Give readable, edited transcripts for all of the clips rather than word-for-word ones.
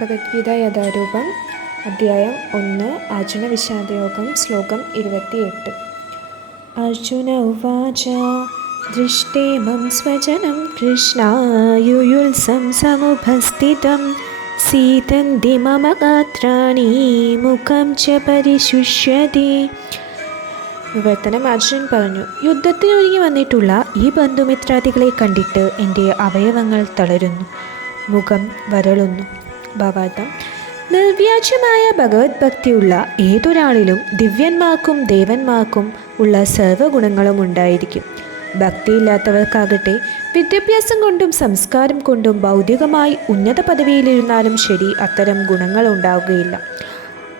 ഭഗവത്ഗീത യഥാരൂപം അധ്യായം 1 അർജുന വിഷാദയോഗം ശ്ലോകം 28. അർജുന ഉവാച ദൃഷ്ടേമം സ്വജനം കൃഷ്ണായുയുത്സം സമുപസ്ഥിതം സീതന്തി മമ ഗാത്രാണി മുഖം ച പരിശുഷ്യതി. വിവർത്തനം. അർജുനൻ പറഞ്ഞു, യുദ്ധത്തിനൊരുങ്ങി വന്നിട്ടുള്ള ഈ ബന്ധുമിത്രാദികളെ കണ്ടിട്ട് എൻ്റെ അവയവങ്ങൾ തളരുന്നു, മുഖം വരളുന്നു. ഭാവാർത്ഥം. നിർവ്യാജമായ ഭഗവത് ഭക്തിയുള്ള ഏതൊരാളിലും ദിവ്യന്മാർക്കും ദേവന്മാർക്കും ഉള്ള സർവ്വഗുണങ്ങളും ഉണ്ടായിരിക്കും. ഭക്തിയില്ലാത്തവർക്കാകട്ടെ വിദ്യാഭ്യാസം കൊണ്ടും സംസ്കാരം കൊണ്ടും ഭൗതികമായി ഉന്നത പദവിയിലിരുന്നാലും ശരി അത്തരം ഗുണങ്ങൾ ഉണ്ടാവുകയില്ല.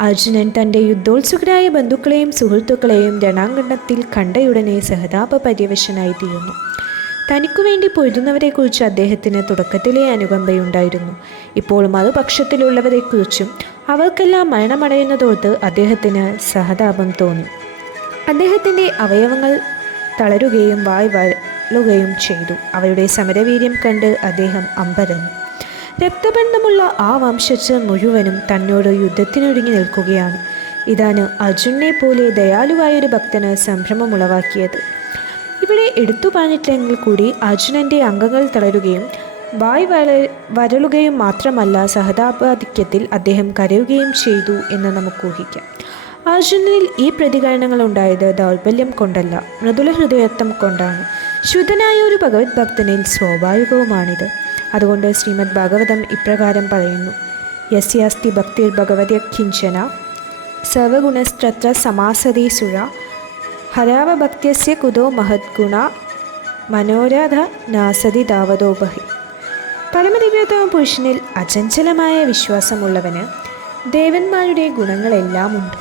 അർജുനൻ തൻ്റെ യുദ്ധോത്സുകരായ ബന്ധുക്കളെയും സുഹൃത്തുക്കളെയും രണാങ്കണത്തിൽ കണ്ടയുടനെ സഹതാപ പര്യവശനായി തീർന്നു. തനിക്കു വേണ്ടി പൊരുതുന്നവരെക്കുറിച്ച് അദ്ദേഹത്തിന് തുടക്കത്തിലേ അനുകമ്പയുണ്ടായിരുന്നു. ഇപ്പോൾ മറുപക്ഷത്തിലുള്ളവരെക്കുറിച്ചും അവർക്കെല്ലാം മരണമടയുന്നതോർത്ത് അദ്ദേഹത്തിന് സഹതാപം തോന്നി. അദ്ദേഹത്തിൻ്റെ അവയവങ്ങൾ തളരുകയും വായ് വരളുകയും ചെയ്തു. അവയുടെ സമരവീര്യം കണ്ട് അദ്ദേഹം അമ്പരന്നു. രക്തബന്ധമുള്ള ആ വംശജർ മുഴുവനും തന്നോട് യുദ്ധത്തിനൊരുങ്ങി നിൽക്കുകയാണ്. ഇതാണ് അർജുനെ പോലെ ദയാലുവായൊരു ഭക്തന് സംഭ്രമമുളവാക്കിയത്. ഇവിടെ എടുത്തു പറഞ്ഞിട്ടില്ലെങ്കിൽ കൂടി അർജുനൻ്റെ അംഗങ്ങൾ തളരുകയും വായ് വരളുകയും മാത്രമല്ല, സഹതാപാധിക്യത്തിൽ അദ്ദേഹം കരയുകയും ചെയ്തു എന്ന് നമുക്ക് ഊഹിക്കാം. അർജുനനിൽ ഈ പ്രതികരണങ്ങൾ ഉണ്ടായത് ദൗർബല്യം കൊണ്ടല്ല, മൃദുല ഹൃദയത്വം കൊണ്ടാണ്. ശുദ്ധനായ ഒരു ഭഗവത് ഭക്തനിൽ സ്വാഭാവികവുമാണിത്. അതുകൊണ്ട് ശ്രീമദ് ഭാഗവതം ഇപ്രകാരം പറയുന്നു: യസ്യാസ്തി ഭക്തിർ ഭഗവതി കിഞ്ചന സർവഗുണസ്തത്ര സമാസതി സുര ഹരാവഭക്ത്യസ്യ കുതോ മഹദ്ഗുണ മനോരഥ നാസതി ദാവതോപഹി. പരമദിവ്യോത്തമ പുരുഷനിൽ അചഞ്ചലമായ വിശ്വാസമുള്ളവന് ദേവന്മാരുടെ ഗുണങ്ങളെല്ലാം ഉണ്ട്.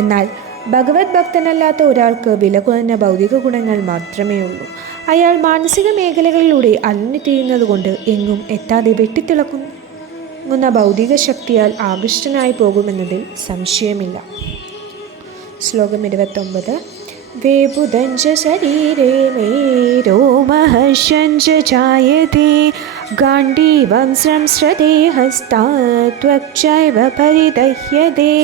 എന്നാൽ ഭഗവത് ഭക്തനല്ലാത്ത ഒരാൾക്ക് വില കുറഞ്ഞ ഭൗതിക ഗുണങ്ങൾ മാത്രമേ ഉള്ളൂ. അയാൾ മാനസിക മേഖലകളിലൂടെ അലഞ്ഞു തിരിയുന്നതുകൊണ്ട് എങ്ങും എത്താതെ വെട്ടിത്തിളങ്ങുന്ന ഭൗതിക ശക്തിയാൽ ആകൃഷ്ടനായി പോകുമെന്നതിൽ സംശയമില്ല. ശ്ലോകം 29. വേബുദഞ്ച ശരീരേ മേ രോമഹർഷം ച ജായതേ ഗാണ്ഡീവം സംസ്രതേ ഹസ്താത് ത്വക്ചൈവ പരിദഹ്യതേ.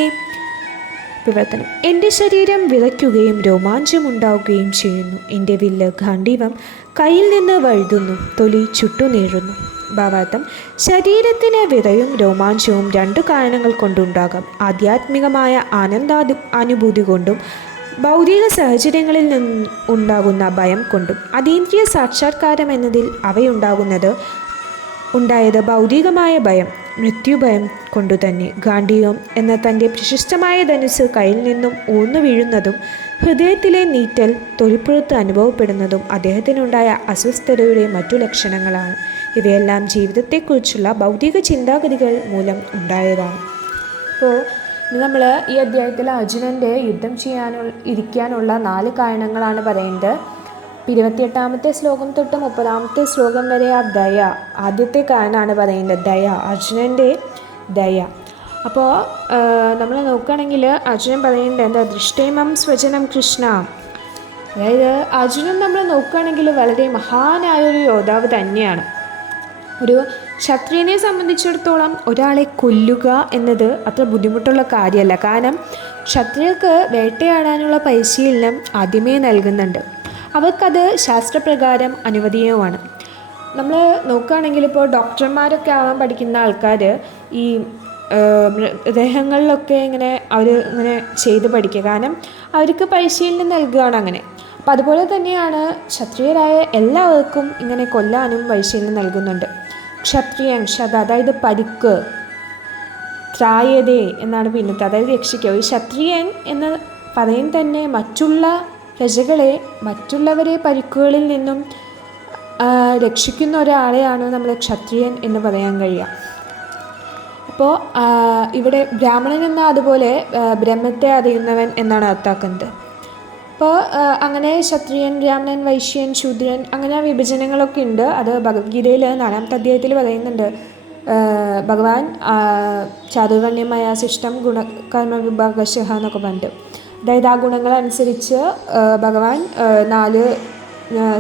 വിവർത്തനം. എൻ്റെ ശരീരം വിറയ്ക്കുകയും രോമാഞ്ചമുണ്ടാവുകയും ചെയ്യുന്നു. എൻ്റെ വില്ല് ഗാണ്ഡീവം കയ്യിൽ നിന്ന് വഴുതുന്നു, തൊലി ചുട്ടുനീറുന്നു. ഭാവാർത്ഥം. ശരീരത്തിന് വിറയും രോമാഞ്ചവും രണ്ടു കാരണങ്ങൾ കൊണ്ടുണ്ടാകാം. ആധ്യാത്മികമായ ആനന്ദാനുഭൂതി കൊണ്ടും ഭൗതിക സാഹചര്യങ്ങളിൽ നിന്ന് ഉണ്ടാകുന്ന ഭയം കൊണ്ടും. അതീന്ദ്രിയ സാക്ഷാത്കാരം എന്നതിൽ ഉണ്ടായത് ഭൗതികമായ ഭയം, മൃത്യുഭയം കൊണ്ടുതന്നെ. ഗാണ്ഡീവം എന്ന തൻ്റെ പ്രശസ്തമായ ധനുസ് കയ്യിൽ നിന്നും ഊർന്നു വീഴുന്നതും ഹൃദയത്തിലെ നീറ്റൽ തൊലിപ്പുറത്ത് അനുഭവപ്പെടുന്നതും അദ്ദേഹത്തിനുണ്ടായ അസ്വസ്ഥതയുടെ മറ്റു ലക്ഷണങ്ങളാണ്. ഇവയെല്ലാം ജീവിതത്തെക്കുറിച്ചുള്ള ഭൗതിക ചിന്താഗതികൾ മൂലം ഉണ്ടായതാണ്. അപ്പോൾ നമ്മൾ ഈ അധ്യായത്തിൽ അർജുനൻ്റെ യുദ്ധം ഇരിക്കാനുള്ള 4 കാരണങ്ങളാണ് പറയുന്നത്. 28-ാമത്തെ ശ്ലോകം തൊട്ട് 30-ാമത്തെ ശ്ലോകം വരെ ആ ദയ, ആദ്യത്തെ കാരണമാണ് പറയുന്നത്, ദയ, അർജുനൻ്റെ ദയ. അപ്പോൾ നമ്മൾ നോക്കുകയാണെങ്കിൽ അർജുനൻ പറയുന്നത് എന്താ? ദൃഷ്ടേമം സ്വജനം കൃഷ്ണ. അതായത് അർജുനൻ നമ്മൾ നോക്കുകയാണെങ്കിൽ വളരെ മഹാനായൊരു യോദ്ധാവ് തന്നെയാണ്. ഒരു ക്ഷത്രിയനെ സംബന്ധിച്ചിടത്തോളം ഒരാളെ കൊല്ലുക എന്നത് അത്ര ബുദ്ധിമുട്ടുള്ള കാര്യമല്ല. കാരണം ക്ഷത്രിയർക്ക് വേട്ടയാടാനുള്ള പരിശീലനം ആദ്യമേ നൽകുന്നുണ്ട്. അവർക്കത് ശാസ്ത്രപ്രകാരം അനുവദീയമാണ്. നമ്മൾ നോക്കുകയാണെങ്കിൽ ഇപ്പോൾ ഡോക്ടർമാരൊക്കെ ആവാൻ പഠിക്കുന്ന ആൾക്കാർ ഈ മൃതദേഹങ്ങളിലൊക്കെ അവർ ഇങ്ങനെ ചെയ്ത് പഠിക്കുക, കാരണം അവർക്ക് പരിശീലനം നൽകുകയാണ് അങ്ങനെ. അപ്പം അതുപോലെ തന്നെയാണ് ക്ഷത്രിയരായ എല്ലാവർക്കും ഇങ്ങനെ കൊല്ലാനും പരിശീലനം നൽകുന്നുണ്ട്. ക്ഷത്രിയൻ, അതായത് പരിക്ക്, ത്രായതേ എന്നാണ് പിന്നത്തെ, അതായത് രക്ഷിക്കുക. ഒരു ക്ഷത്രിയൻ എന്ന് പറയും തന്നെ മറ്റുള്ള പ്രജകളെ, മറ്റുള്ളവരെ പരിക്കുകളിൽ നിന്നും രക്ഷിക്കുന്ന ഒരാളെയാണ് നമ്മൾ ക്ഷത്രിയൻ എന്ന് പറയാൻ കഴിയുക. അപ്പോൾ ഇവിടെ ബ്രാഹ്മണൻ എന്നാൽ അതുപോലെ ബ്രഹ്മത്തെ അറിയുന്നവൻ എന്നാണ് അർത്ഥാക്കുന്നത്. അപ്പോൾ അങ്ങനെ ക്ഷത്രിയൻ, ബ്രാഹ്മണൻ, വൈശ്യൻ, ശൂദ്രൻ, അങ്ങനെ വിഭജനങ്ങളൊക്കെ ഉണ്ട്. അത് ഭഗവത്ഗീതയിൽ 4-ാമത്തെ അധ്യായത്തിൽ പറയുന്നുണ്ട്. ഭഗവാൻ ചാതുർവർണ്ണ്യമായ ശിഷ്ടം ഗുണകർമ്മ വിഭാഗശഃ എന്നൊക്കെ പറഞ്ഞിട്ട്, അതായത് ആ ഗുണങ്ങളനുസരിച്ച് ഭഗവാൻ 4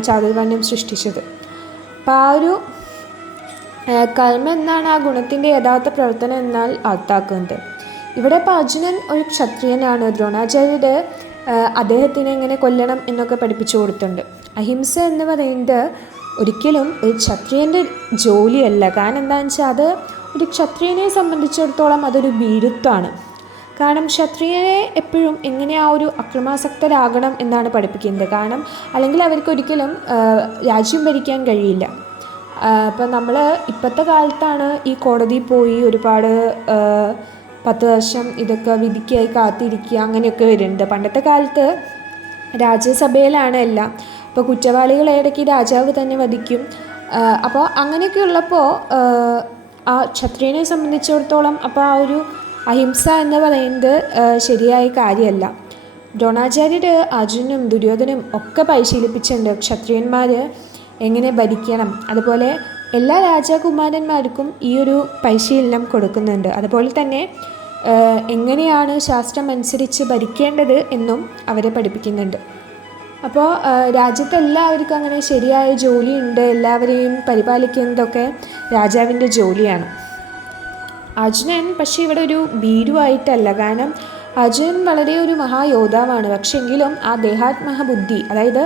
ചാതുർവർണ്ണ്യം സൃഷ്ടിച്ചത്. അപ്പോൾ ആ ഒരു കർമ്മ എന്നാണ് ആ ഗുണത്തിൻ്റെ യഥാർത്ഥ പ്രവർത്തനം എന്നാൽ അർത്ഥാക്കുന്നത്. ഇവിടെ ഇപ്പോൾ അർജുനൻ ഒരു ക്ഷത്രിയനാണ്. ദ്രോണാചാര്യർ അദ്ദേഹത്തിനെ എങ്ങനെ കൊല്ലണം എന്നൊക്കെ പഠിപ്പിച്ചു കൊടുത്തിട്ടുണ്ട്. അഹിംസ എന്ന് പറയുന്നത് ഒരിക്കലും ഒരു ക്ഷത്രിയൻ്റെ ജോലിയല്ല. കാരണം എന്താണെന്ന് വെച്ചാൽ അത് ഒരു ക്ഷത്രിയനെ സംബന്ധിച്ചിടത്തോളം അതൊരു ഭീരുത്വമാണ്. കാരണം ക്ഷത്രിയനെ എപ്പോഴും എങ്ങനെ ആ ഒരു അക്രമാസക്തരാകണം എന്നാണ് പഠിപ്പിക്കുന്നത്. കാരണം അല്ലെങ്കിൽ അവർക്കൊരിക്കലും രാജ്യം ഭരിക്കാൻ കഴിയില്ല. ഇപ്പം നമ്മൾ ഇപ്പോഴത്തെ കാലത്താണ് ഈ കോടതിയിൽ പോയി ഒരുപാട് 10 വർഷം ഇതൊക്കെ വിധിക്കായി കാത്തിരിക്കുക അങ്ങനെയൊക്കെ വരുന്നുണ്ട്. പണ്ടത്തെ കാലത്ത് രാജ്യസഭയിലാണ് എല്ലാം. അപ്പോൾ കുറ്റവാളികളെ ഇടയ്ക്ക് രാജാവ് തന്നെ വധിക്കും. അപ്പോൾ അങ്ങനെയൊക്കെ ഉള്ളപ്പോൾ ആ ക്ഷത്രിയനെ സംബന്ധിച്ചിടത്തോളം അപ്പോൾ ആ ഒരു അഹിംസ എന്ന് പറയുന്നത് ശരിയായ കാര്യമല്ല. ദ്രോണാചാര്യർ അർജുനും ദുര്യോധനും ഒക്കെ പരിശീലിപ്പിച്ചിട്ടുണ്ട് ക്ഷത്രിയന്മാർ എങ്ങനെ ഭരിക്കണം. അതുപോലെ എല്ലാ രാജകുമാരന്മാർക്കും ഈ ഒരു പരിശീലനം കൊടുക്കുന്നുണ്ട്. അതുപോലെ തന്നെ എങ്ങനെയാണ് ശാസ്ത്രം അനുസരിച്ച് ഭരിക്കേണ്ടത് എന്നും അവരെ പഠിപ്പിക്കുന്നുണ്ട്. അപ്പോൾ രാജ്യത്തെല്ലാവർക്കും അങ്ങനെ ശരിയായ ജോലിയുണ്ട്. എല്ലാവരെയും പരിപാലിക്കുന്നതൊക്കെ രാജാവിൻ്റെ ജോലിയാണ്. അർജുനൻ പക്ഷേ ഇവിടെ ഒരു ഭീരുവായിട്ടല്ല. കാരണം അർജുനൻ വളരെ ഒരു മഹായോദ്ധാവാണ്. പക്ഷെങ്കിലും ആ ദേഹാത്മക ബുദ്ധി, അതായത്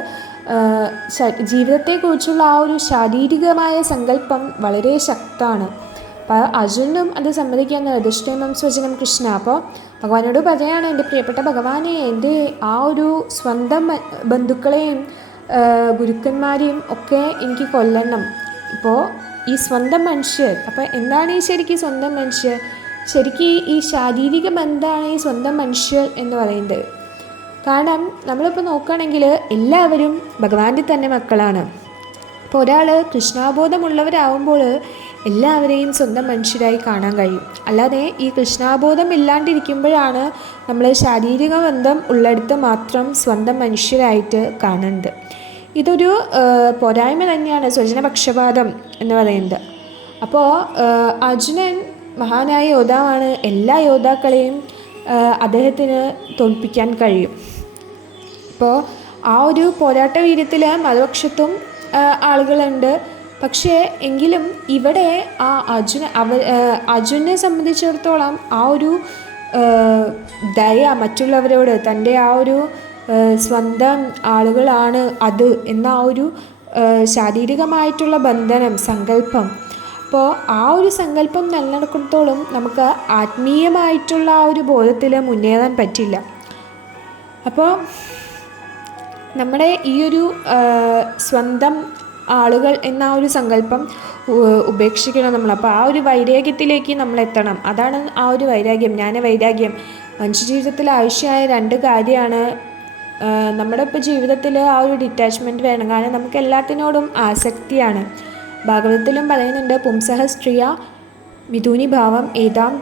ജീവിതത്തെക്കുറിച്ചുള്ള ആ ഒരു ശാരീരികമായ സങ്കല്പം വളരെ ശക്തമാണ്. അപ്പോൾ അർജുനും അത് സമ്മതിക്കാൻ ദുഷ്ടേമം സ്വജനം കൃഷ്ണ. അപ്പോൾ ഭഗവാനോട് പറയാണ്, എൻ്റെ പ്രിയപ്പെട്ട ഭഗവാനെ, എൻ്റെ ആ ഒരു സ്വന്തം ബന്ധുക്കളെയും ഗുരുക്കന്മാരെയും ഒക്കെ എനിക്ക് കൊല്ലണം. ഇപ്പോൾ ഈ സ്വന്തം മനുഷ്യർ, അപ്പോൾ എന്താണ് ഈ ശരിക്കും സ്വന്തം മനുഷ്യർ? ശരിക്കും ഈ ശാരീരിക ബന്ധമാണ് ഈ സ്വന്തം മനുഷ്യർ എന്ന് പറയുന്നത്. കാരണം നമ്മളിപ്പോൾ നോക്കുകയാണെങ്കിൽ എല്ലാവരും ഭഗവാന്റെ തന്നെ മക്കളാണ്. അപ്പോൾ ഒരാൾ കൃഷ്ണാബോധമുള്ളവരാകുമ്പോൾ എല്ലാവരെയും സ്വന്തം മനുഷ്യരായി കാണാൻ കഴിയും. അല്ലാതെ ഈ കൃഷ്ണാബോധം ഇല്ലാണ്ടിരിക്കുമ്പോഴാണ് നമ്മൾ ശാരീരിക ബന്ധം ഉള്ളിടത്ത് മാത്രം സ്വന്തം മനുഷ്യരായിട്ട് കാണുന്നത്. ഇതൊരു പോരായ്മ തന്നെയാണ് സ്വജനപക്ഷപാതം എന്ന് പറയുന്നത്. അപ്പോൾ അർജുനൻ മഹാനായ യോദ്ധാവാണ്. എല്ലാ യോദ്ധാക്കളെയും അദ്ദേഹത്തിന് തോൽപ്പിക്കാൻ കഴിയും. ഇപ്പോൾ ആ ഒരു പോരാട്ട വീര്യത്തിൽ മറുപക്ഷത്തും ആളുകളുണ്ട്. പക്ഷേ എങ്കിലും ഇവിടെ ആ അർജുനെ സംബന്ധിച്ചിടത്തോളം ആ ഒരു ദയ മറ്റുള്ളവരോട്, തൻ്റെ ആ ഒരു സ്വന്തം ആളുകളാണ് അത് എന്ന ആ ഒരു ശാരീരികമായിട്ടുള്ള ബന്ധനം, സങ്കല്പം. അപ്പോൾ ആ ഒരു സങ്കല്പം നിലനിൽക്കുന്നിടത്തോളം നമുക്ക് ആത്മീയമായിട്ടുള്ള ആ ഒരു ബോധത്തിൽ മുന്നേറാൻ പറ്റില്ല. അപ്പോൾ നമ്മുടെ ഈ ഒരു സ്വന്തം ആളുകൾ എന്ന ആ ഒരു സങ്കല്പം ഉപേക്ഷിക്കണം നമ്മൾ. അപ്പോൾ ആ ഒരു വൈരാഗ്യത്തിലേക്ക് നമ്മൾ എത്തണം. അതാണ് ആ ഒരു വൈരാഗ്യം, ജ്ഞാനവൈരാഗ്യം. മനുഷ്യജീവിതത്തിൽ ആവശ്യമായ 2 കാര്യമാണ്. നമ്മുടെ ഇപ്പോൾ ജീവിതത്തിൽ ആ ഒരു ഡിറ്റാച്ച്മെൻറ്റ് വേണം. കാരണം നമുക്ക് എല്ലാത്തിനോടും ആസക്തിയാണ്. ഭാഗവതത്തിലും പറയുന്നുണ്ട്, പുംസഹ സ്ത്രീയ മിഥുനി ഭാവം ഏതാം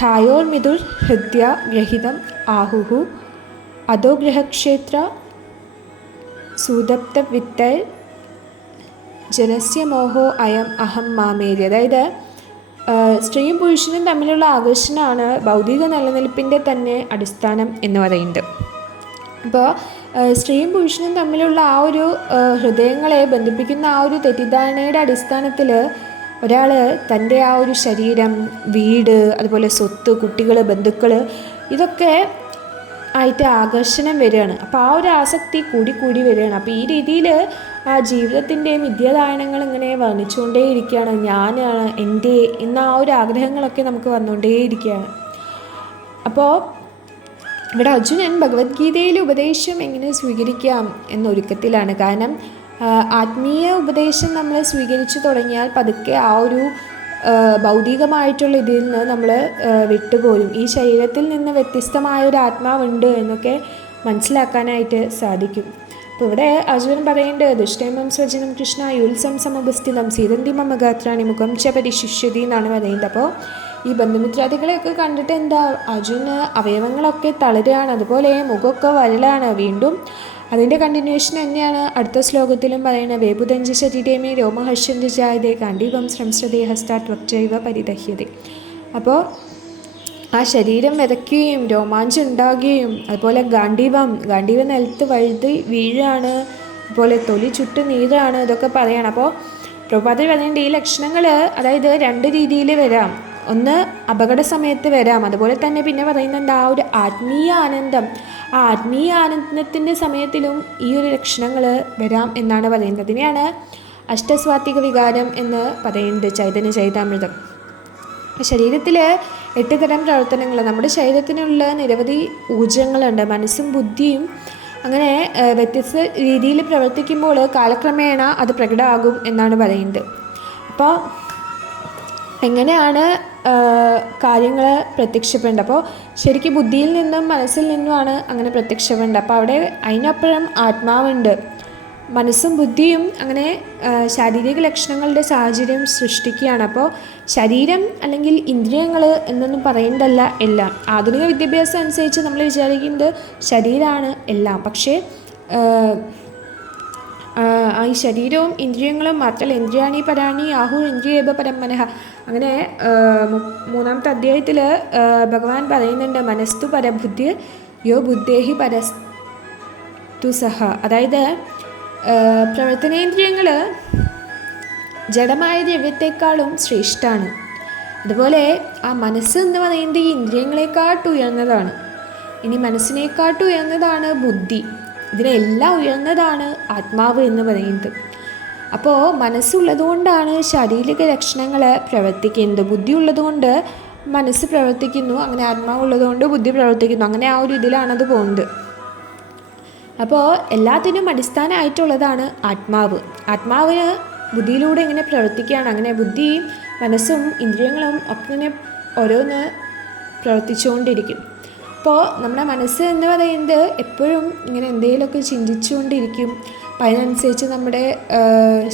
ഥായോർ മിഥുർ ഹൃദ്യ ഗ്രഹിതം ആഹുഹു അതോ ഗ്രഹക്ഷേത്ര സുതപ്ത വിത്തൽ ജനസ്യ മോഹോ അയം അഹം മാമേരി. അതായത് സ്ത്രീയും പുരുഷനും തമ്മിലുള്ള ആകർഷണമാണ് ഭൗതിക നിലനിൽപ്പിൻ്റെ തന്നെ അടിസ്ഥാനം എന്ന് പറയുന്നത്. അപ്പോൾ സ്ത്രീയും പുരുഷനും തമ്മിലുള്ള ആ ഒരു ഹൃദയങ്ങളെ ബന്ധിപ്പിക്കുന്ന ആ ഒരു തെറ്റിദ്ധാരണയുടെ അടിസ്ഥാനത്തിൽ ഒരാൾ തൻ്റെ ആ ഒരു ശരീരം, വീട്, അതുപോലെ സ്വത്ത്, കുട്ടികൾ, ബന്ധുക്കൾ ഇതൊക്കെ ആയിട്ട് ആകർഷണം വരികയാണ്. അപ്പോൾ ആ ഒരു ആസക്തി കൂടി വരികയാണ്. അപ്പോൾ ഈ രീതിയിൽ ആ ജീവിതത്തിൻ്റെ മിഥ്യാധാരണങ്ങൾ ഇങ്ങനെ വർണ്ണിച്ചുകൊണ്ടേയിരിക്കുകയാണ്. ഞാനാണ്, എൻ്റെ എന്ന ആ ഒരു ആഗ്രഹങ്ങളൊക്കെ നമുക്ക് വന്നുകൊണ്ടേയിരിക്കുകയാണ്. അപ്പോൾ ഇവിടെ അർജുനൻ ഭഗവത്ഗീതയിലെ ഉപദേശം എങ്ങനെ സ്വീകരിക്കാം എന്നൊരുക്കത്തിലാണ്. കാരണം ആത്മീയ ഉപദേശം നമ്മൾ സ്വീകരിച്ചു തുടങ്ങിയാൽ പതുക്കെ ആ ഒരു ഭൗതികമായിട്ടുള്ള ഇതിൽ നിന്ന് നമ്മൾ വിട്ടുപോരും. ഈ ശരീരത്തിൽ നിന്ന് വ്യത്യസ്തമായ ഒരു ആത്മാവുണ്ട് എന്നൊക്കെ മനസ്സിലാക്കാനായിട്ട് സാധിക്കും. അപ്പോൾ ഇവിടെ അർജുനൻ പറയുന്നുണ്ട്, ദുഷ്ടേമം സ്വജനം കൃഷ്ണ യുത്സം സമപസ്ഥിതം സീതന്തി മമ ഗാത്രാണി മുഖം ച പരിശിഷ്യതി എന്നാണ് പറയുന്നത്. അപ്പോൾ ഈ ബന്ധുമിത്രാദികളെയൊക്കെ കണ്ടിട്ട് എന്താ, അർജുന് അവയവങ്ങളൊക്കെ തളരുകയാണ്, അതുപോലെ മുഖമൊക്കെ വരലാണ്. വീണ്ടും അതിൻ്റെ കണ്ടിന്യൂഷൻ തന്നെയാണ് അടുത്ത ശ്ലോകത്തിലും പറയുന്നത്. വേബുദഞ്ച ശരീരമേ രോമഹർഷന്തി ജായതേ കാണ്ഡീവം ശ്രംശ്രതേ ഹസ്താത് വക്ചൈവ പരിദഹ്യതേ. അപ്പോൾ ആ ശരീരം വിതയ്ക്കുകയും രോമാഞ്ചം ഉണ്ടാകുകയും, അതുപോലെ ഗാണ്ഡീവം നിലത്ത് വഴുതി വീഴാണ്, അതുപോലെ തൊലി ചുട്ട് നീരാണ്, ഇതൊക്കെ പറയണം. അപ്പോൾ പ്രഭുപാദർ പറയുന്നുണ്ട് ഈ ലക്ഷണങ്ങൾ അതായത് രണ്ട് രീതിയിൽ വരാം. ഒന്ന് അപകട സമയത്ത് വരാം, അതുപോലെ തന്നെ പിന്നെ പറയുന്നുണ്ട് ആ ഒരു ആത്മീയ ആനന്ദം, ആ ആത്മീയ ആനന്ദത്തിൻ്റെ സമയത്തിലും ഈ ഒരു ലക്ഷണങ്ങൾ വരാം എന്നാണ് പറയുന്നത്. അതിനെയാണ് അഷ്ടസ്വാത്വിക വികാരം എന്ന് പറയുന്നത് ചൈതന്യ ചൈതാമൃതം. ശരീരത്തിൽ 8 തരം പ്രവർത്തനങ്ങൾ, നമ്മുടെ ശരീരത്തിനുള്ള നിരവധി ഊർജങ്ങളുണ്ട്. മനസ്സും ബുദ്ധിയും അങ്ങനെ വ്യത്യസ്ത രീതിയിൽ പ്രവർത്തിക്കുമ്പോൾ കാലക്രമേണ അത് പ്രകടമാകും എന്നാണ് പറയുന്നത്. അപ്പോൾ എങ്ങനെയാണ് കാര്യങ്ങൾ പ്രത്യക്ഷപ്പെടേണ്ടത്? അപ്പോൾ ശരിക്കും ബുദ്ധിയിൽ നിന്നും മനസ്സിൽ നിന്നുമാണ് അങ്ങനെ പ്രത്യക്ഷപ്പെടേണ്ടത്. അപ്പോൾ അവിടെ അതിനപ്പുറം ആത്മാവുണ്ട്. മനസ്സും ബുദ്ധിയും അങ്ങനെ ശാരീരിക ലക്ഷണങ്ങളുടെ സാഹചര്യം സൃഷ്ടിക്കുകയാണ്. അപ്പോൾ ശരീരം അല്ലെങ്കിൽ ഇന്ദ്രിയങ്ങൾ എന്നൊന്നും പറയുന്നതല്ല എല്ലാം. ആധുനിക വിദ്യാഭ്യാസം അനുസരിച്ച് നമ്മൾ വിചാരിക്കുന്നത് ശരീരമാണ് എല്ലാം. പക്ഷേ ഈ ശരീരവും ഇന്ദ്രിയങ്ങളും മാത്രമല്ല, ഇന്ദ്രിയാണി പരാണി ആഹു ഇന്ദ്രിയേഭ പരമനഃ. അങ്ങനെ 3-ാമത്തെ അധ്യായത്തിൽ ഭഗവാൻ പറയുന്നുണ്ട്, മനസ്തു പരബുദ്ധി യോ ബുദ്ധേഹി പരസ്തു സഹ. അതായത് പ്രവർത്തനേന്ദ്രിയങ്ങൾ ജഡമായ ദ്രവ്യത്തെക്കാളും ശ്രേഷ്ഠമാണ്. അതുപോലെ ആ മനസ്സ് എന്ന് പറയുന്നത് ഈ ഇന്ദ്രിയങ്ങളെക്കാട്ട് ഉയർന്നതാണ്. ഇനി മനസ്സിനെക്കാട്ട് ഉയർന്നതാണ് ബുദ്ധി. ഇതിനെല്ലാം ഉയർന്നതാണ് ആത്മാവ് എന്ന് പറയുന്നത്. അപ്പോൾ മനസ്സുള്ളതുകൊണ്ടാണ് ശാരീരിക ലക്ഷണങ്ങൾ പ്രവർത്തിക്കുന്നത്. ബുദ്ധി ഉള്ളതുകൊണ്ട് മനസ്സ് പ്രവർത്തിക്കുന്നു, അങ്ങനെ ആത്മാവുള്ളതുകൊണ്ട് ബുദ്ധി പ്രവർത്തിക്കുന്നു. അങ്ങനെ ആ ഒരു ഇതിലാണത് പോകുന്നത്. അപ്പോൾ എല്ലാത്തിനും അടിസ്ഥാനമായിട്ടുള്ളതാണ് ആത്മാവ്. ആത്മാവിന് ബുദ്ധിയിലൂടെ ഇങ്ങനെ പ്രവർത്തിക്കുകയാണ്. അങ്ങനെ ബുദ്ധിയും മനസ്സും ഇന്ദ്രിയങ്ങളും ഒക്കെ ഇങ്ങനെ ഓരോന്ന് പ്രവർത്തിച്ചുകൊണ്ടിരിക്കും. അപ്പോൾ നമ്മുടെ മനസ്സ് എന്ന് പറയുന്നത് എപ്പോഴും ഇങ്ങനെ എന്തെങ്കിലുമൊക്കെ ചിന്തിച്ചുകൊണ്ടിരിക്കും. അപ്പം അതിനനുസരിച്ച് നമ്മുടെ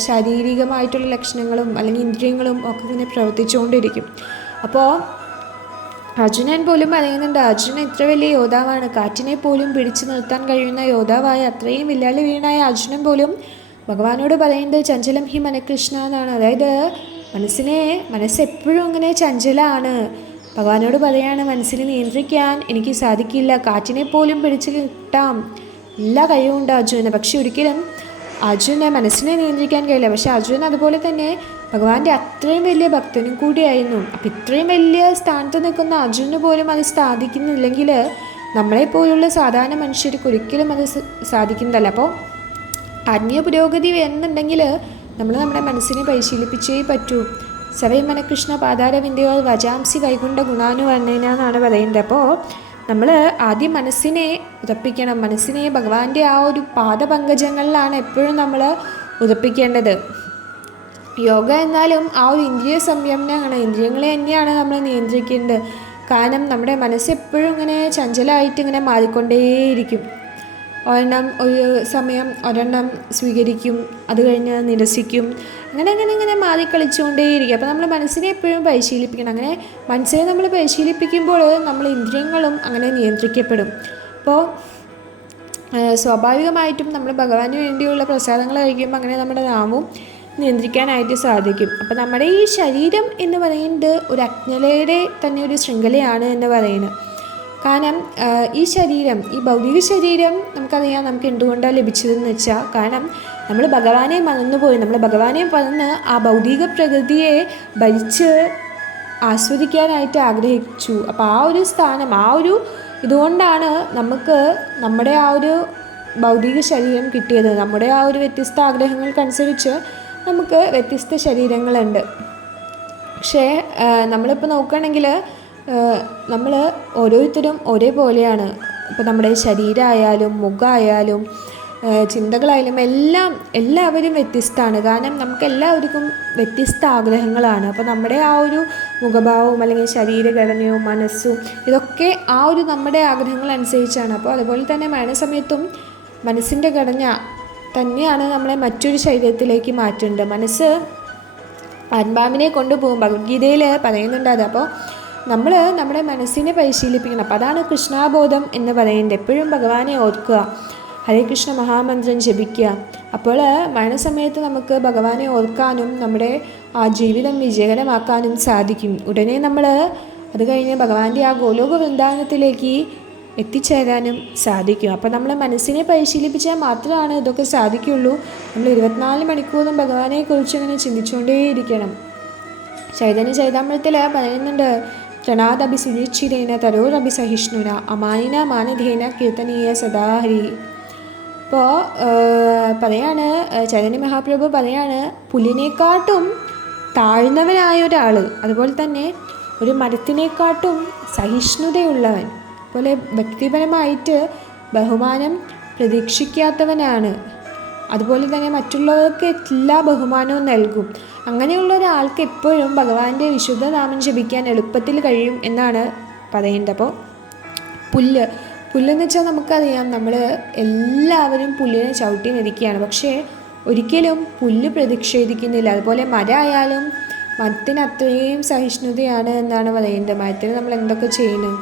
ശാരീരികമായിട്ടുള്ള ലക്ഷണങ്ങളും അല്ലെങ്കിൽ ഇന്ദ്രിയങ്ങളും ഒക്കെ ഇങ്ങനെ പ്രവർത്തിച്ചുകൊണ്ടിരിക്കും. അപ്പോൾ അർജുനൻ പോലും പറയുന്നുണ്ട്, അർജുനൻ ഇത്ര വലിയ യോദ്ധാവാണ്, കാറ്റിനെ പോലും പിടിച്ചു നിർത്താൻ കഴിയുന്ന യോദ്ധാവായ അത്രയും വില്ലാളി വീണായ അർജുനൻ പോലും ഭഗവാനോട് പറയുന്നത് ചഞ്ചലം ഹി മനകൃഷ്ണ എന്നാണ്. അതായത് മനസ്സ് എപ്പോഴും അങ്ങനെ ചഞ്ചലമാണ്. ഭഗവാനോട് പറയാണ്, മനസ്സിനെ നിയന്ത്രിക്കാൻ എനിക്ക് സാധിക്കില്ല, കാറ്റിനെ പോലും പിടിച്ച് കിട്ടാം, എല്ലാ കഴിവുണ്ട് അർജുനന്, പക്ഷെ ഒരിക്കലും അർജുനെ മനസ്സിനെ നിയന്ത്രിക്കാൻ കഴിയില്ല. പക്ഷെ അർജുനൻ അതുപോലെ തന്നെ ഭഗവാന്റെ അത്രയും വലിയ ഭക്തനും കൂടിയായിരുന്നു. അപ്പം ഇത്രയും വലിയ സ്ഥാനത്ത് നിൽക്കുന്ന അർജുനന് പോലും അത് സാധിക്കുന്നില്ലെങ്കിൽ നമ്മളെപ്പോലുള്ള സാധാരണ മനുഷ്യർക്ക് ഒരിക്കലും അത് സാധിക്കുന്നതല്ല. അപ്പോൾ ആത്മീയ പുരോഗതി വേണമെന്നുണ്ടെങ്കിൽ നമ്മൾ നമ്മുടെ മനസ്സിനെ പരിശീലിപ്പിച്ചേ പറ്റൂ. സവൈ മനകൃഷ്ണ പാതാരവിന്ദയോ വജാംസി വൈകുണ്ഠ ഗുണാനുവർണ്ണന എന്നാണ് പറയുന്നത്. അപ്പോൾ നമ്മൾ ആദ്യം മനസ്സിനെ ഉറപ്പിക്കണം. മനസ്സിനെ ഭഗവാന്റെ ആ ഒരു പാദപങ്കജങ്ങളിലാണ് എപ്പോഴും നമ്മൾ ഉറപ്പിക്കേണ്ടത്. യോഗ എന്നാലും ആ ഒരു ഇന്ദ്രിയ സംയമനമാണ്, ഇന്ദ്രിയങ്ങളെ തന്നെയാണ് നമ്മൾ നിയന്ത്രിക്കേണ്ടത്. കാരണം നമ്മുടെ മനസ്സ് എപ്പോഴും ഇങ്ങനെ ചഞ്ചലമായിട്ട് ഇങ്ങനെ മാറിക്കൊണ്ടേയിരിക്കും. ഒരു സമയം ഒരെണ്ണം സ്വീകരിക്കും, അത് കഴിഞ്ഞ് നിരസിക്കും, അങ്ങനെ മാറിക്കളിച്ചുകൊണ്ടേയിരിക്കും. അപ്പോൾ നമ്മൾ മനസ്സിനെ എപ്പോഴും പരിശീലിപ്പിക്കണം. അങ്ങനെ മനസ്സിനെ നമ്മൾ പരിശീലിപ്പിക്കുമ്പോൾ നമ്മൾ ഇന്ദ്രിയങ്ങളും അങ്ങനെ നിയന്ത്രിക്കപ്പെടും. അപ്പോൾ സ്വാഭാവികമായിട്ടും നമ്മൾ ഭഗവാന് വേണ്ടിയുള്ള പ്രസാദങ്ങൾ കഴിക്കുമ്പോൾ അങ്ങനെ നമ്മുടെ നാമവും നിയന്ത്രിക്കാനായിട്ട് സാധിക്കും. അപ്പോൾ നമ്മുടെ ഈ ശരീരം എന്ന് പറയുന്നത് ഒരു അജ്ഞലയുടെ തന്നെ ഒരു ശൃംഖലയാണ് എന്ന് പറയുന്നത്. കാരണം ഈ ശരീരം, ഈ ഭൗതിക ശരീരം നമുക്കറിയാം നമുക്ക് എന്തുകൊണ്ടാണ് ലഭിച്ചതെന്ന് വെച്ചാൽ, കാരണം നമ്മൾ ഭഗവാനെ മറന്നുപോയി. നമ്മൾ ഭഗവാനെ മറന്ന് ആ ഭൗതിക പ്രകൃതിയെ ഭരിച്ച് ആസ്വദിക്കാനായിട്ട് ആഗ്രഹിച്ചു. അപ്പോൾ ആ ഒരു സ്ഥാനം, ആ ഒരു ഇതുകൊണ്ടാണ് നമുക്ക് നമ്മുടെ ആ ഒരു ഭൗതിക ശരീരം കിട്ടിയത്. നമ്മുടെ ആ ഒരു വ്യത്യസ്ത ആഗ്രഹങ്ങൾക്കനുസരിച്ച് നമുക്ക് വ്യത്യസ്ത ശരീരങ്ങളുണ്ട്. പക്ഷേ നമ്മളിപ്പോൾ നോക്കുകയാണെങ്കിൽ നമ്മൾ ഓരോരുത്തരും ഒരേപോലെയാണ്. ഇപ്പോൾ നമ്മുടെ ശരീരമായാലും മുഖമായാലും ചിന്തകളായാലും എല്ലാവരും വ്യത്യസ്തമാണ്. കാരണം നമുക്ക് എല്ലാവർക്കും വ്യത്യസ്ത ആഗ്രഹങ്ങളാണ്. അപ്പോൾ നമ്മുടെ ആ ഒരു മുഖഭാവവും അല്ലെങ്കിൽ ശരീരഘടനയും മനസ്സും ഇതൊക്കെ ആ ഒരു നമ്മുടെ ആഗ്രഹങ്ങളനുസരിച്ചാണ്. അപ്പോൾ അതുപോലെ തന്നെ മരണസമയത്തും മനസ്സിൻ്റെ ഘടന തന്നെയാണ് നമ്മളെ മറ്റൊരു ശരീരത്തിലേക്ക് മാറ്റേണ്ടത്. മനസ്സ് ആത്മാവിനെ കൊണ്ടുപോകും. ഭഗവത്ഗീതയിൽ പറയുന്നുണ്ട് അത്. അപ്പോൾ നമ്മൾ നമ്മുടെ മനസ്സിനെ പരിശീലിപ്പിക്കണം. അപ്പോൾ അതാണ് കൃഷ്ണാബോധം എന്ന് പറയുന്നത്. എപ്പോഴും ഭഗവാനെ ഓർക്കുക, ഹരേ കൃഷ്ണ മഹാമന്ത്രം ജപിക്കുക. അപ്പോൾ മരണസമയത്ത് നമുക്ക് ഭഗവാനെ ഓർക്കാനും നമ്മുടെ ആ ജീവിതം വിജയകരമാക്കാനും സാധിക്കും. ഉടനെ നമ്മൾ അത് കഴിഞ്ഞ് ഭഗവാന്റെ ആ ഗോലോക വൃന്ദാവനത്തിലേക്ക് എത്തിച്ചേരാനും സാധിക്കും. അപ്പോൾ നമ്മൾ മനസ്സിനെ പരിശീലിപ്പിച്ചാൽ മാത്രമാണ് ഇതൊക്കെ സാധിക്കുകയുള്ളൂ. നമ്മൾ 24 മണിക്കൂറും ഭഗവാനെക്കുറിച്ച് ഇങ്ങനെ ചിന്തിച്ചുകൊണ്ടേയിരിക്കണം. ചൈതന്യ ചൈതാമൃതത്തിൽ പറയുന്നുണ്ട്, ക്ഷണാദഭി സുനിശ്ചിതേന തരോരഭി സഹിഷ്ണുന അമാനിന മാനധേന കീർത്തനീയ സദാഹരി. അപ്പോൾ പറയാണ്, ചൈതന്യ മഹാപ്രഭു പറയാണ്, പുലിനെക്കാട്ടും താഴ്ന്നവനായ ഒരാൾ, അതുപോലെ തന്നെ ഒരു മരത്തിനെക്കാട്ടും സഹിഷ്ണുതയുള്ളവൻ, അതുപോലെ വ്യക്തിപരമായിട്ട് ബഹുമാനം പ്രതീക്ഷിക്കാത്തവനാണ്, അതുപോലെ തന്നെ മറ്റുള്ളവർക്ക് എല്ലാ ബഹുമാനവും നൽകും. അങ്ങനെയുള്ള ഒരാൾക്ക് എപ്പോഴും ഭഗവാന്റെ വിശുദ്ധ നാമം ജപിക്കാൻ എളുപ്പത്തിൽ കഴിയും എന്നാണ് പറയുന്നത്. അപ്പോൾ പുല്ലെന്ന് വെച്ചാൽ നമുക്കറിയാം, നമ്മൾ എല്ലാവരും പുല്ലിനെ ചവിട്ടി നിൽക്കുകയാണ്, പക്ഷേ ഒരിക്കലും പുല്ല് പ്രതിഷേധിക്കുന്നില്ല. അതുപോലെ മരമായാലും മരത്തിന് അത്രയും സഹിഷ്ണുതയാണ് എന്നാണ് പറയുന്നത്. മരത്തിന് നമ്മൾ എന്തൊക്കെ ചെയ്യുന്നു,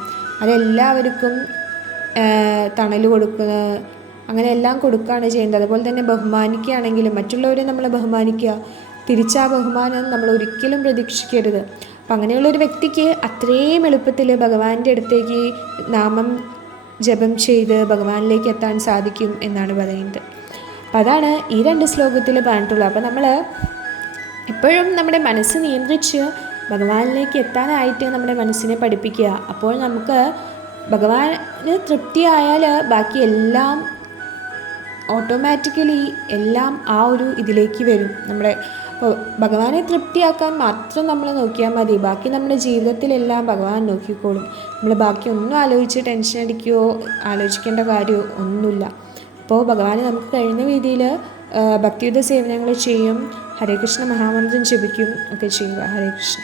അതെല്ലാവർക്കും തണൽ കൊടുക്കുക, അങ്ങനെ എല്ലാം കൊടുക്കുകയാണ് ചെയ്യുന്നത്. അതുപോലെ തന്നെ ബഹുമാനിക്കുകയാണെങ്കിലും മറ്റുള്ളവരെ നമ്മൾ ബഹുമാനിക്കുക, തിരിച്ചാ ബഹുമാനം നമ്മൾ ഒരിക്കലും പ്രതീക്ഷിക്കരുത്. അപ്പം അങ്ങനെയുള്ളൊരു വ്യക്തിക്ക് അത്രയും എളുപ്പത്തിൽ ഭഗവാന്റെ അടുത്തേക്ക് നാമം ജപം ചെയ്ത് ഭഗവാനിലേക്ക് എത്താൻ സാധിക്കും എന്നാണ് പറയുന്നത്. അപ്പം അതാണ് ഈ 2 ശ്ലോകത്തിൽ പറഞ്ഞിട്ടുള്ളത്. അപ്പോൾ നമ്മൾ എപ്പോഴും നമ്മുടെ മനസ്സ് നിയന്ത്രിച്ച് ഭഗവാനിലേക്ക് എത്താനായിട്ട് നമ്മുടെ മനസ്സിനെ പഠിപ്പിക്കുക. അപ്പോൾ നമുക്ക് ഭഗവാന് തൃപ്തിയായാൽ ബാക്കി എല്ലാം ഓട്ടോമാറ്റിക്കലി എല്ലാം ആ ഒരു ഇതിലേക്ക് വരും. നമ്മുടെ അപ്പോൾ ഭഗവാനെ തൃപ്തിയാക്കാൻ മാത്രം നമ്മൾ നോക്കിയാൽ മതി. ബാക്കി നമ്മുടെ ജീവിതത്തിലെല്ലാം ഭഗവാൻ നോക്കിക്കോളും. നമ്മൾ ബാക്കി ഒന്നും ആലോചിച്ച് ടെൻഷൻ അടിക്കുകയോ ആലോചിക്കേണ്ട കാര്യമോ ഒന്നുമില്ല. അപ്പോൾ ഭഗവാന് നമുക്ക് കഴിയുന്ന രീതിയിൽ ഭക്തിയുത സേവനങ്ങൾ ചെയ്യും, ഹരേ കൃഷ്ണ മഹാമന്ത്രം ജപിക്കും ഒക്കെ ചെയ്യുക. ഹരേ കൃഷ്ണ.